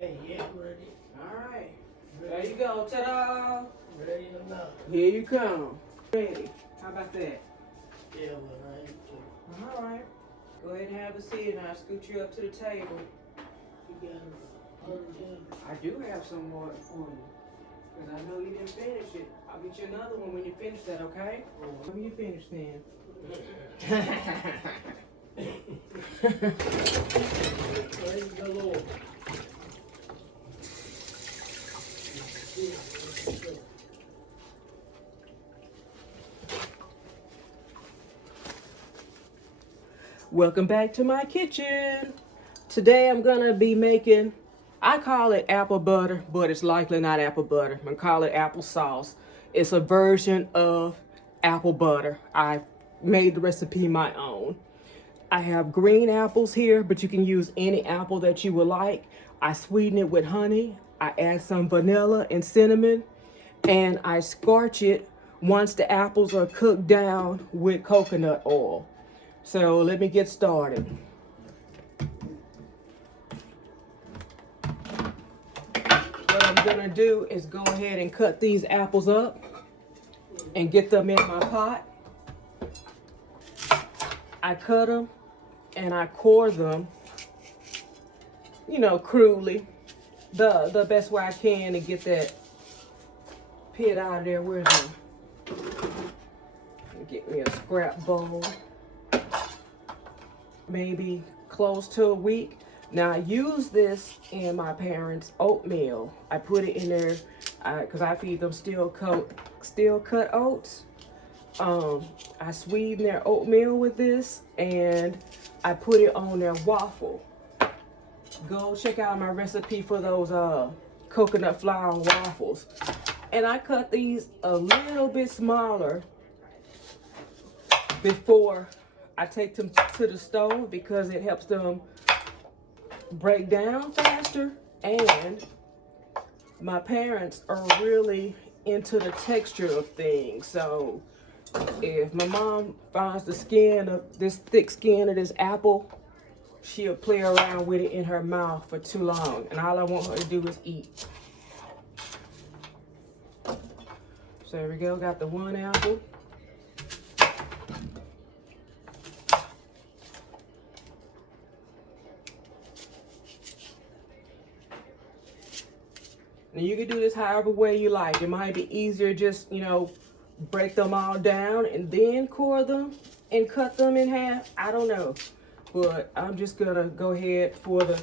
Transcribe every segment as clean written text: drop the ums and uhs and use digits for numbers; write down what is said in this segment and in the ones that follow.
Hey, yeah, ready. All right. There you go. Ta-da! Ready or not? Here you come. Ready. How about that? Yeah, well, I ain't too. All right. Go ahead and have a seat, and I'll scoot you up to the table. You got it. I do have some more for you. Because I know you didn't finish it. I'll get you another one when you finish that, okay? When you finish then. Praise the Lord. Welcome back to my kitchen. Today I'm gonna be making, I call it apple butter, but it's likely not apple butter. I'm gonna call it applesauce. It's a version of apple butter. I made the recipe my own. I have green apples here, but you can use any apple that you would like. I sweeten it with honey. I add some vanilla and cinnamon, and I scorch it once the apples are cooked down with coconut oil. So let me get started. What I'm gonna do is go ahead and cut these apples up and get them in my pot. I cut them and I core them, crudely, the best way I can to get that pit out of there. Where's it? Get me a scrap bowl. Maybe close to a week. Now I use this in my parents' oatmeal. I put it in there because I feed them steel cut oats. I sweeten their oatmeal with this, and I put it on their waffle. Go check out my recipe for those coconut flour waffles. And I cut these a little bit smaller before I take them to the stove because it helps them break down faster. And my parents are really into the texture of things. So if my mom finds the skin of this thick skin of this apple, she'll play around with it in her mouth for too long. And all I want her to do is eat. So there we go, got the one apple. Now you can do this however way you like. It might be easier just, break them all down and then core them and cut them in half. I don't know. But I'm just gonna go ahead for the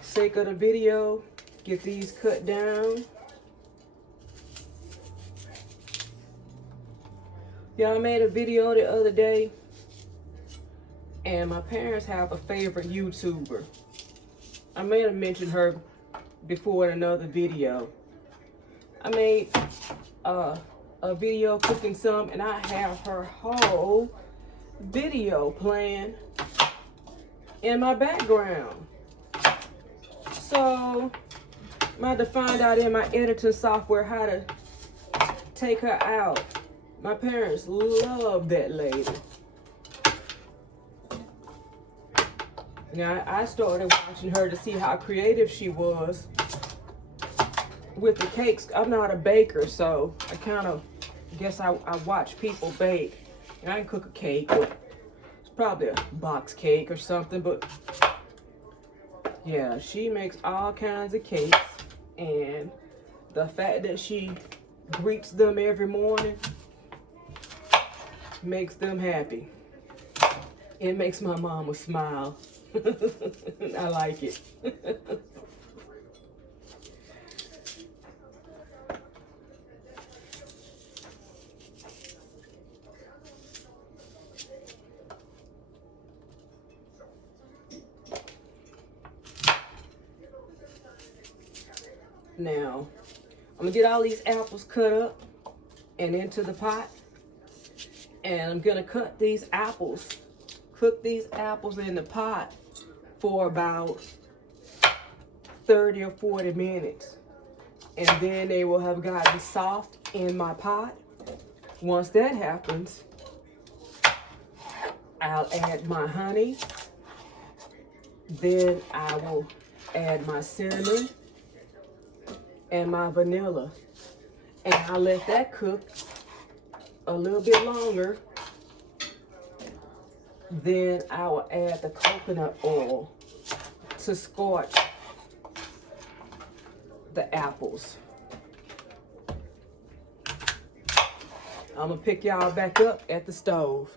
sake of the video, get these cut down. Yeah, I made a video the other day, and my parents have a favorite YouTuber. I may have mentioned her before in another video. I made a video cooking some, and I have her whole video playing in my background. So I'm about to find out in my editing software how to take her out. My parents love that lady. Now, I started watching her to see how creative she was with the cakes. I'm not a baker, so I kind of guess I watch people bake. And I can cook a cake, but it's probably a box cake or something. But yeah, she makes all kinds of cakes. And the fact that she greets them every morning makes them happy. It makes my mama smile. I like it. Now, I'm gonna get all these apples cut up and into the pot. And I'm gonna cook these apples in the pot for about 30 or 40 minutes. And then they will have gotten soft in my pot. Once that happens, I'll add my honey. Then I will add my cinnamon and my vanilla. And I let that cook a little bit longer. Then I will add the coconut oil to scorch the apples. I'm gonna pick y'all back up at the stove.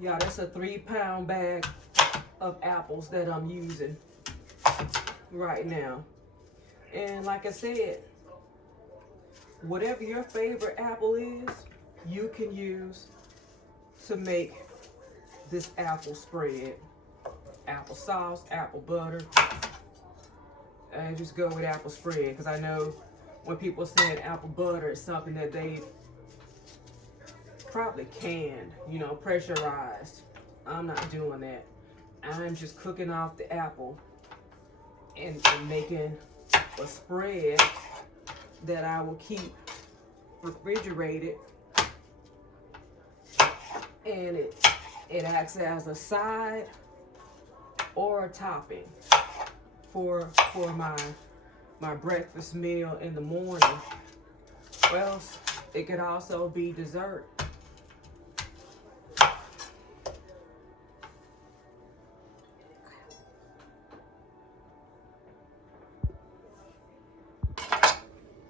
Y'all, that's a 3-pound bag of apples that I'm using right now. And like I said, whatever your favorite apple is, you can use to make this apple spread. Apple sauce, apple butter. I just go with apple spread because I know when people are saying apple butter, it's something that they've probably canned, you know, pressurized. I'm not doing that. I'm just cooking off the apple and making a spread that I will keep refrigerated, and it acts as a side or a topping for my breakfast meal in the morning. Well, it could also be dessert.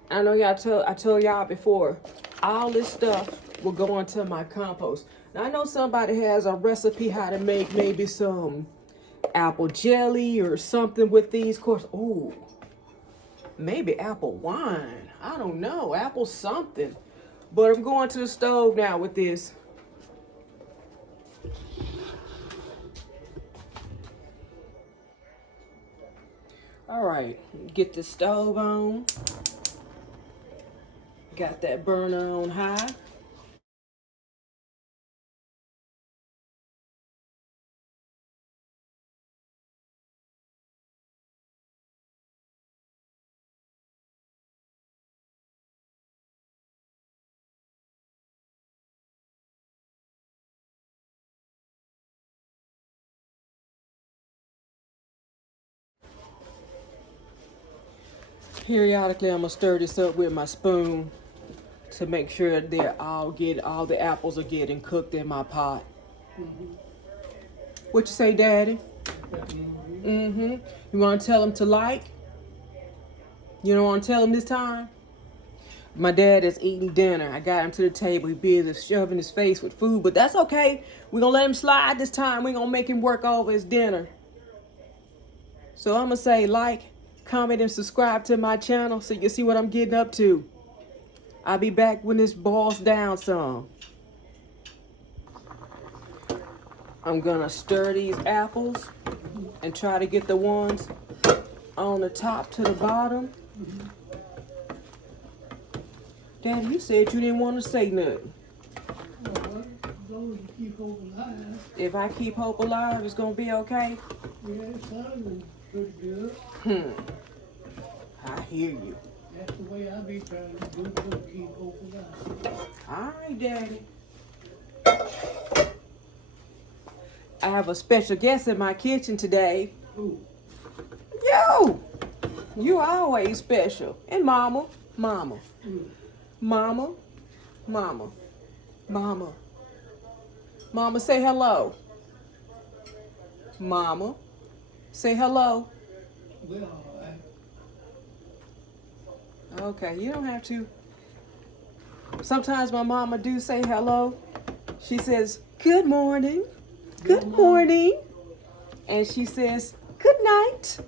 I know I told y'all before, all this stuff will go into my compost. Now I know somebody has a recipe how to make maybe some apple jelly or something with these course. Ooh, maybe apple wine. I don't know, apple something. But I'm going to the stove now with this. All right, get the stove on. Got that burner on high. Periodically, I'm gonna stir this up with my spoon to make sure that all the apples are getting cooked in my pot. What you say, Daddy? You want to tell them to like? You don't want to tell him this time? My dad is eating dinner. I got him to the table. He's busy shoving his face with food, but that's okay. We're going to let him slide this time. We're going to make him work over his dinner. So I'm going to say like, comment, and subscribe to my channel so you can see what I'm getting up to. I'll be back when this boils down some. I'm going to stir these apples and try to get the ones on the top to the bottom. Daddy, you said you didn't want to say nothing. Keep hope alive. If I keep hope alive, it's going to be okay? Yeah, it sounds pretty good. I hear you. That's the way I be trying to do to keep hope alive. All right, Daddy. I have a special guest in my kitchen today. Ooh. You always special. And Mama. Mama, say hello. Mama, say hello. We're all right. Okay, you don't have to. Sometimes my mama do say hello. She says, good morning. Good morning. And she says, good night.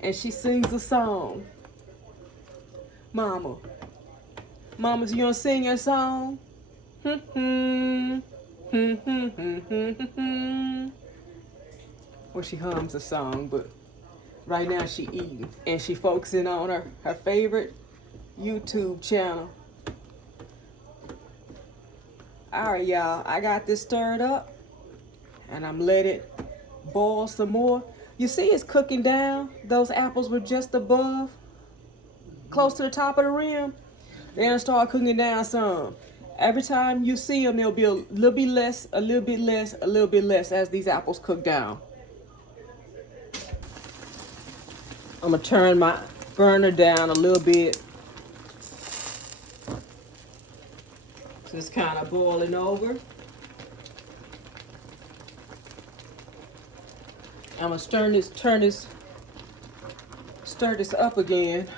And she sings a song. Mama, so you gonna sing your song? Well, she hums a song, but right now she eating. And she focusing on her favorite YouTube channel. All right, y'all, I got this stirred up and I'm letting it boil some more. You see it's cooking down. Those apples were just above, close to the top of the rim. They're gonna start cooking down some. Every time you see them, there'll be a little bit less, a little bit less, a little bit less as these apples cook down. I'm gonna turn my burner down a little bit. So it's kind of boiling over. I'm gonna stir this up again.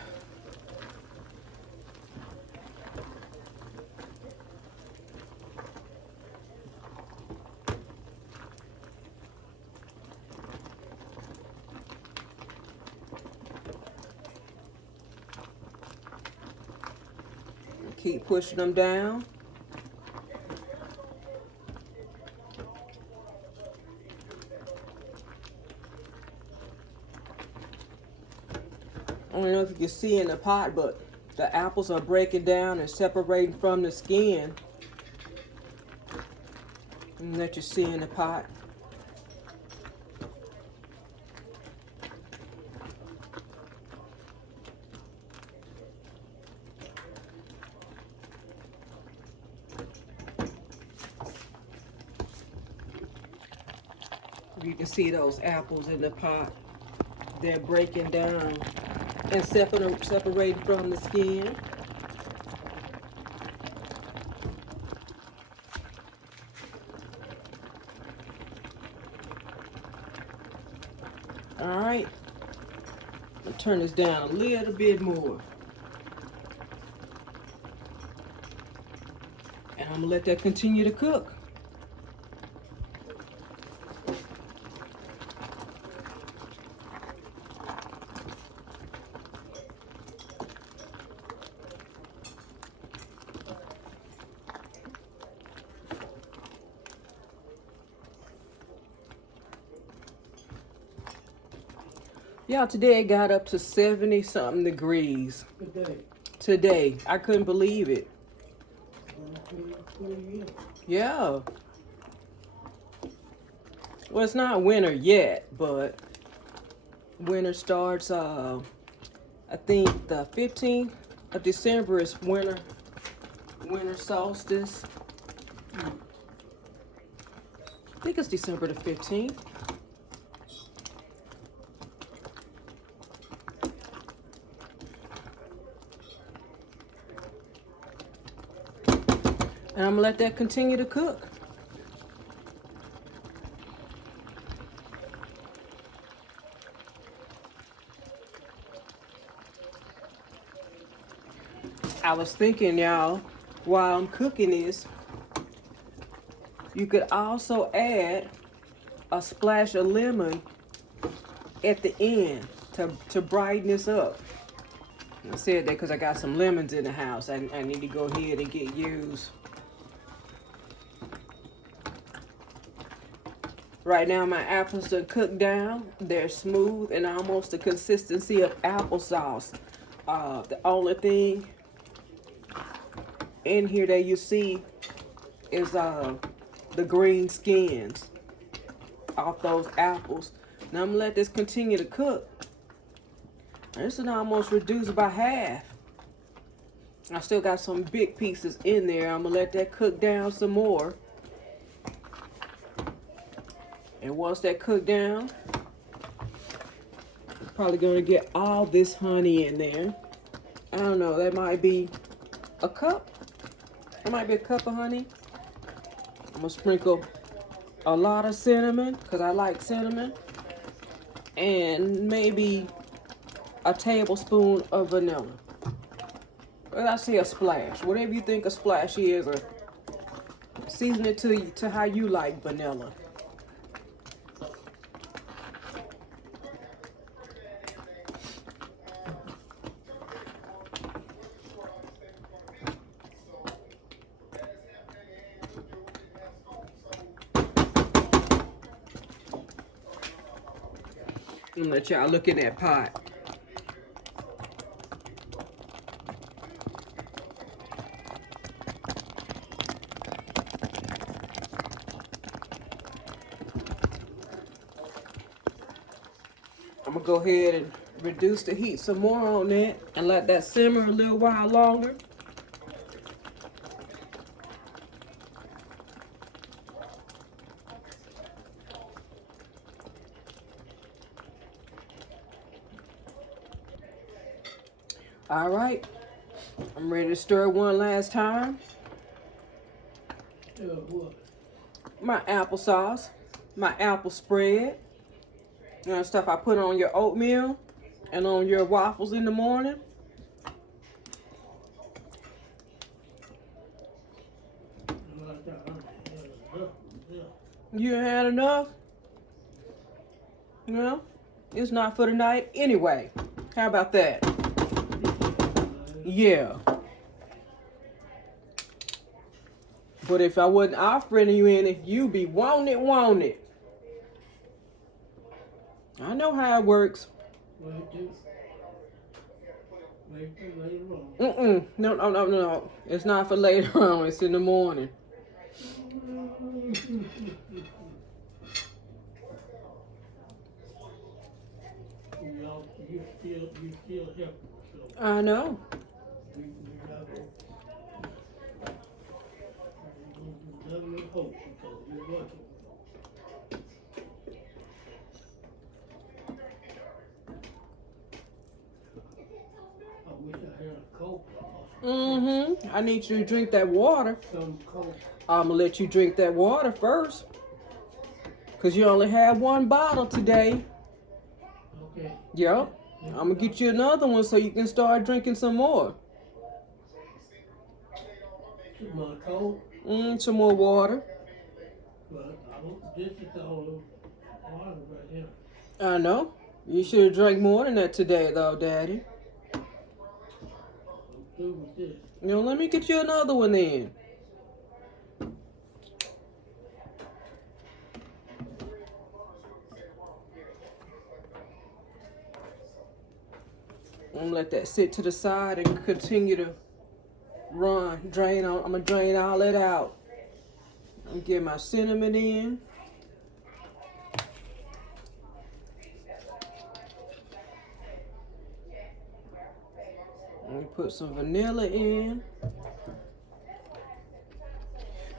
Keep pushing them down. I don't know if you can see in the pot, but the apples are breaking down and separating from the skin. And that you see in the pot. You can see those apples in the pot. They're breaking down and separating from the skin. All right, I'll turn this down a little bit more. And I'm gonna let that continue to cook. Y'all, today it got up to 70 something degrees. Today. I couldn't believe it. Yeah. Well, it's not winter yet, but winter starts, I think the 15th of December is winter solstice. I think it's December the 15th. And I'm gonna let that continue to cook. I was thinking, y'all, while I'm cooking this, you could also add a splash of lemon at the end to brighten this up. I said that because I got some lemons in the house. I need to go ahead and get used. Right now my apples are cooked down. They're smooth and almost the consistency of applesauce. The only thing in here that you see is the green skins off those apples. Now I'm gonna let this continue to cook. This is almost reduced by half. I still got some big pieces in there. I'm gonna let that cook down some more. And once that cook down, I'm probably gonna get all this honey in there. I don't know, that might be a cup. That might be a cup of honey. I'm gonna sprinkle a lot of cinnamon, because I like cinnamon. And maybe a tablespoon of vanilla. Well, I say a splash. Whatever you think a splash is, or season it to how you like vanilla. I'm gonna let y'all look in that pot. I'm gonna go ahead and reduce the heat some more on that and let that simmer a little while longer. All right, I'm ready to stir one last time. What? My applesauce, my apple spread, stuff I put on your oatmeal and on your waffles in the morning. You had enough? Well, it's not for tonight anyway. How about that? Yeah. But if I wasn't offering you any, you'd be wanting it. I know how it works. Wait till later on. No. It's not for later on. It's in the morning. You still help. So I know. we gotta nothing but hope because we're working. I wish I had a Coke. I need you to drink that water. Some Coke. I'm gonna let you drink that water first. Cause you only had one bottle today. Okay. Yep. I'm gonna get you another one so you can start drinking some more. Some more Coke. Some more water. But I don't. This is all the water right here. I know. You should have drank more than that today, though, Daddy. I'm through with this. Let me get you another one then. I'm gonna let that sit to the side and continue to run. I'm gonna drain all that out. I'm gonna get my cinnamon in. I'm gonna put some vanilla in.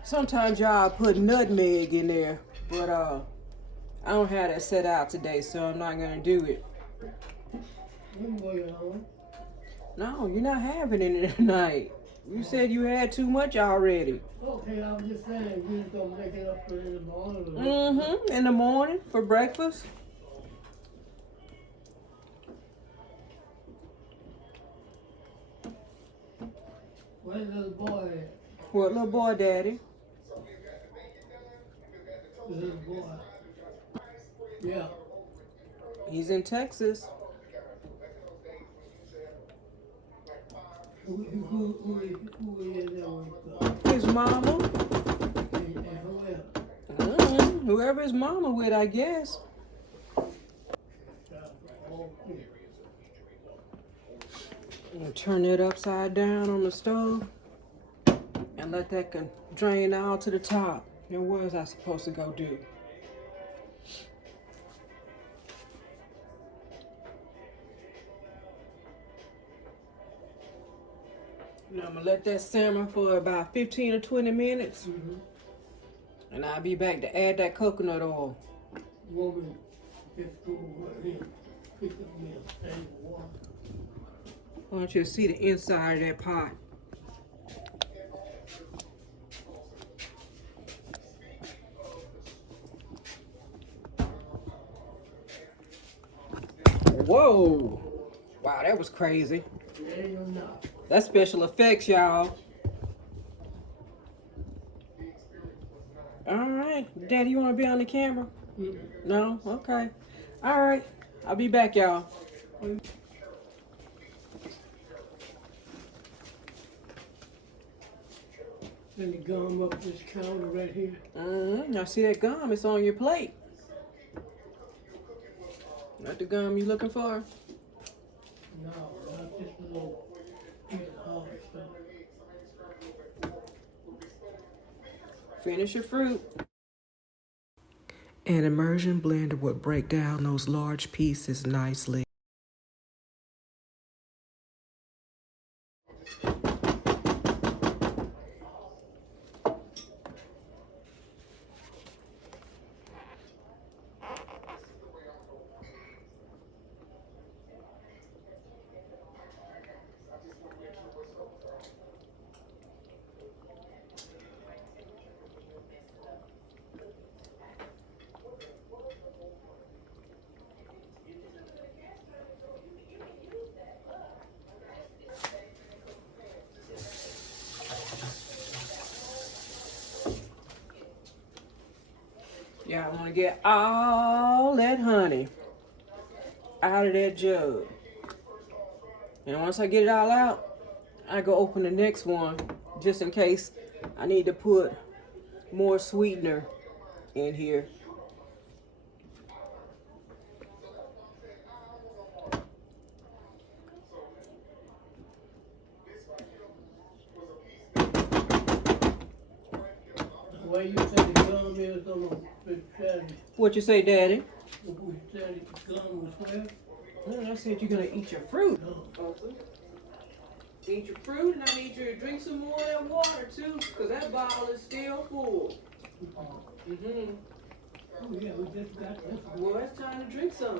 Sometimes y'all put nutmeg in there, but I don't have that set out today, so I'm not gonna do it. No, you're not having it tonight. You said you had too much already. Okay, I was just saying, we just gonna make it up for in the morning. In the morning for breakfast. Where's the little boy at? What little boy, Daddy? The little boy. Yeah. He's in Texas. Who is that with? His mama. And who else? Whoever his mama with, I guess. Turn it upside down on the stove and let that drain out to the top. Now, what was I supposed to go do? Now I'm gonna let that simmer for about 15 or 20 minutes. And I'll be back to add that coconut oil. Woman, just go over here, pick up me a thing of water. I want you to see the inside of that pot. Whoa! Wow, that was crazy. That's special effects, y'all. All right. Daddy, you want to be on the camera? No? Okay. All right. I'll be back, y'all. Then the gum up this counter right here. I see that gum. It's on your plate. Not the gum you looking for? No, not this little piece of hard stuff. Finish your fruit. An immersion blender would break down those large pieces nicely. Yeah, I want to get all that honey out of that jug. And once I get it all out, I go open the next one just in case I need to put more sweetener in here. The way you said the gum is on the Saturday, What you say, Daddy? we said the gum was where? Well, I said you're gonna eat your fruit. No. Eat your fruit, and I need you to drink some more of that water too, because that bottle is still full. Mm-hmm. Oh yeah, we just got this. Well, it's time to drink some.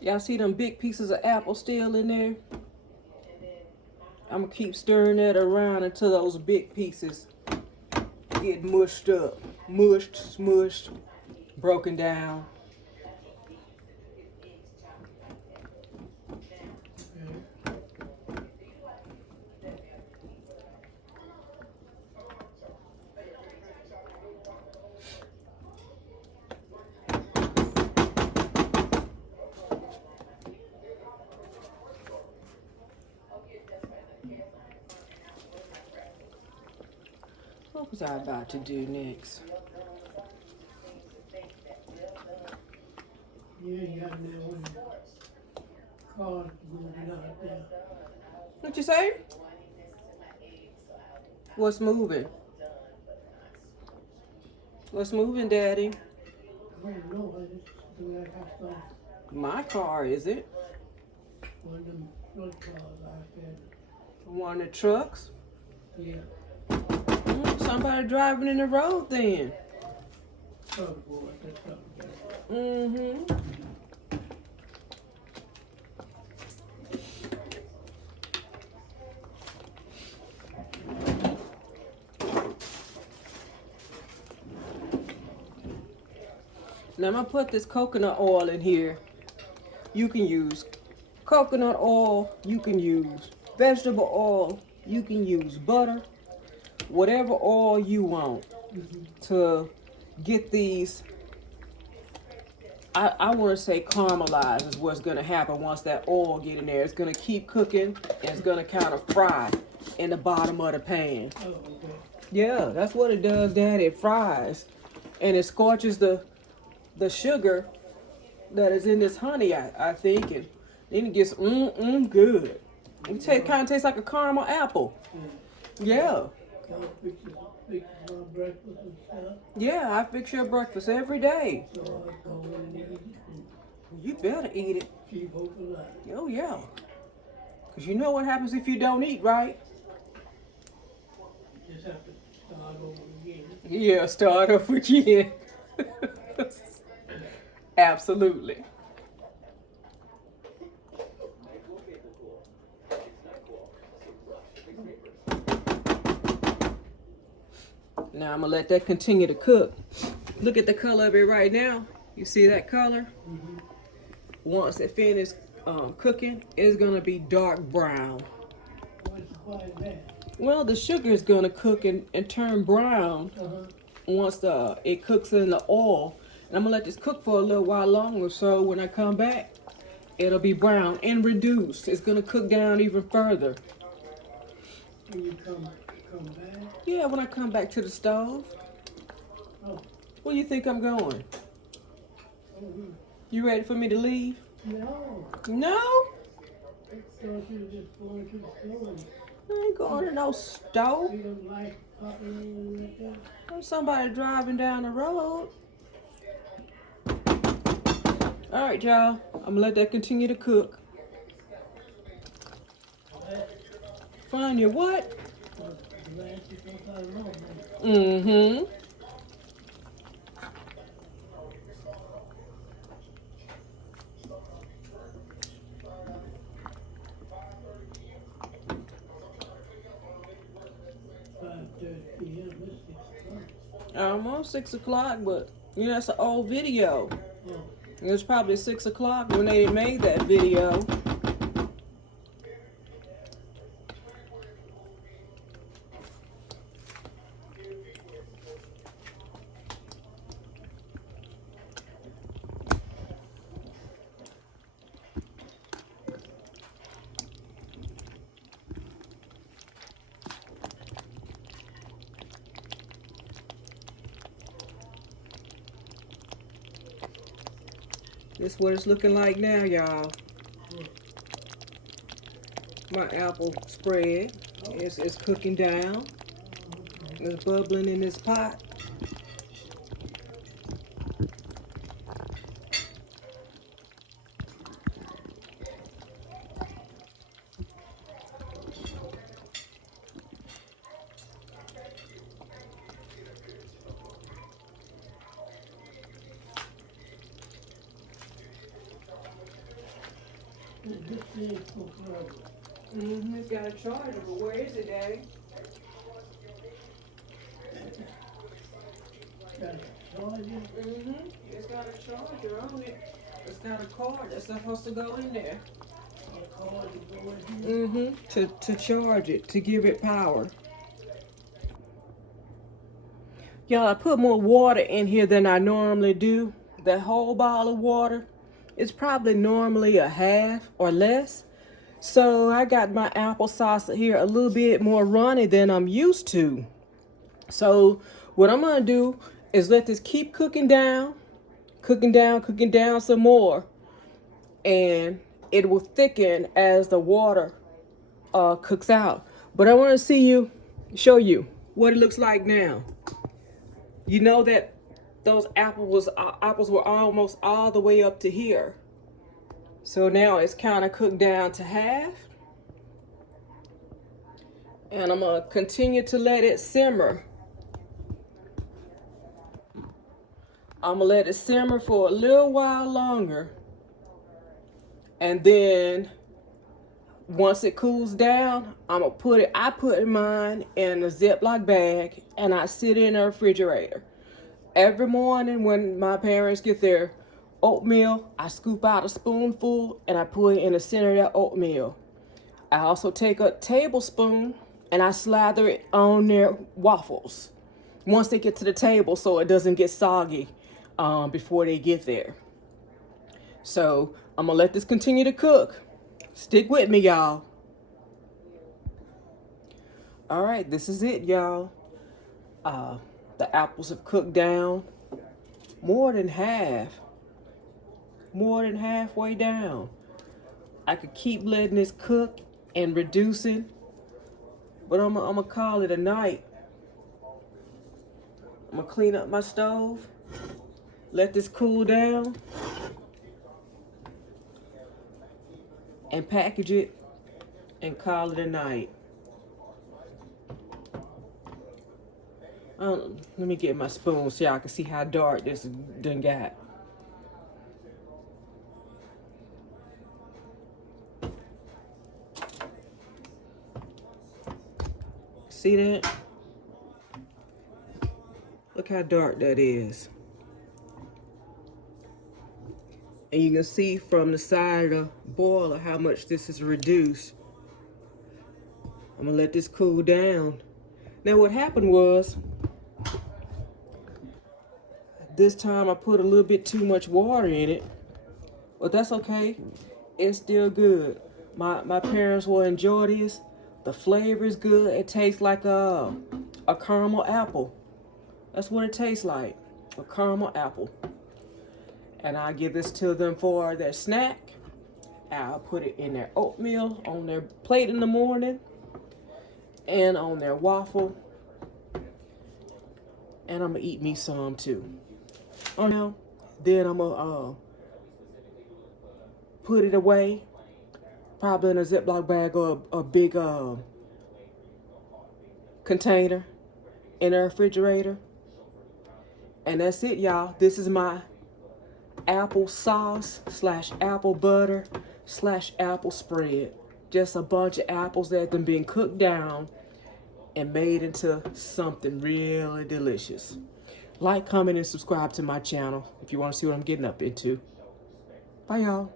Y'all see them big pieces of apple still in there? I'm gonna keep stirring that around until those big pieces get mushed up. Mushed, smushed, broken down. What was I about to do next? Yeah, you got there when cars moving out there. What you say? What's moving? What's moving, Daddy? I don't know, I just do like I saw My car, is it? one of them truck cars out there. One of the trucks? Yeah, Somebody driving in the road then. truck boy, that truck boy. Mm-hmm. Now I'm gonna put this coconut oil in here. You can use coconut oil, you can use vegetable oil, you can use butter, whatever oil you want to get these. I want to say caramelize is what's going to happen once that oil get in there. It's going to keep cooking and it's going to kind of fry in the bottom of the pan. Oh, okay. Yeah, that's what it does, Daddy. It fries and it scorches the sugar that is in this honey, I think, and then it gets good. It kind of tastes like a caramel apple. Yeah. Kind of fixes my breakfast and stuff. Yeah, I fix your breakfast every day. So I go in and eat it and You better eat it. keep hope alive. Oh, yeah. Because you know what happens if you don't eat, right? Just have to start over again. Yeah, start over again. Absolutely. Now I'm going to let that continue to cook. Look at the color of it right now. You see that color? Mm-hmm. Once it finishes cooking, it's going to be dark brown. Why is that? Well, the sugar is going to cook and turn brown Uh-huh. once it cooks in the oil. And I'm going to let this cook for a little while longer, so when I come back, it'll be brown and reduced. It's going to cook down even further. When you come back, Yeah, when I come back to the stove. Oh, Where you think I'm going? oh, You ready for me to leave? no. No? I thought you were just going to the store. I ain't going to no store. You don't like popping in like that? There's somebody driving down the road. All right, y'all. I'm gonna let that continue to cook. Find your what? Mm-hmm. Almost 6 o'clock, but you know, that's an old video. It was probably 6 o'clock when they made that video. This is what it's looking like now, y'all. My apple spread is cooking down. It's bubbling in this pot. It's got a charger, but where is it, Daddy? It's got a charger on it. It's got a cord that's supposed to go in there. To charge it, to give it power. Y'all, I put more water in here than I normally do. That whole bottle of water is probably normally a half or less. So I got my applesauce here a little bit more runny than I'm used to. So what I'm gonna do is let this keep cooking down some more. And it will thicken as the water cooks out. But I want to show you what it looks like now. You know that those apples were almost all the way up to here. So now it's kind of cooked down to half. And I'm going to continue to let it simmer. I'm going to let it simmer for a little while longer. And then once it cools down, I'm going to put mine in a Ziploc bag and I sit it in the refrigerator. Every morning when my parents get their oatmeal, I scoop out a spoonful and I put it in the center of that oatmeal. I also take a tablespoon and I slather it on their waffles once they get to the table so it doesn't get soggy before they get there. So I'm gonna let this continue to cook. Stick with me, y'all. All right, this is it, y'all. The apples have cooked down more than halfway down. I could keep letting this cook and reducing, but I'm gonna call it a night. I'm gonna clean up my stove, let this cool down, and package it and call it a night. Let me get my spoon so y'all can see how dark this done got. See that? Look how dark that is. And you can see from the side of the boiler how much this is reduced. I'm gonna let this cool down. Now what happened was, this time I put a little bit too much water in it, but that's okay. It's still good. My parents will enjoy this. The flavor is good. It tastes like a caramel apple. That's what it tastes like, a caramel apple. And I give this to them for their snack. I'll put it in their oatmeal, on their plate in the morning, and on their waffle. And I'm gonna eat me some too. Oh no, then I'm gonna put it away, probably in a Ziploc bag or a big container in the refrigerator. And that's it, y'all. This is my apple sauce / apple butter / apple spread. Just a bunch of apples that have been cooked down and made into something really delicious. Like, comment, and subscribe to my channel if you want to see what I'm getting up into. Bye, y'all.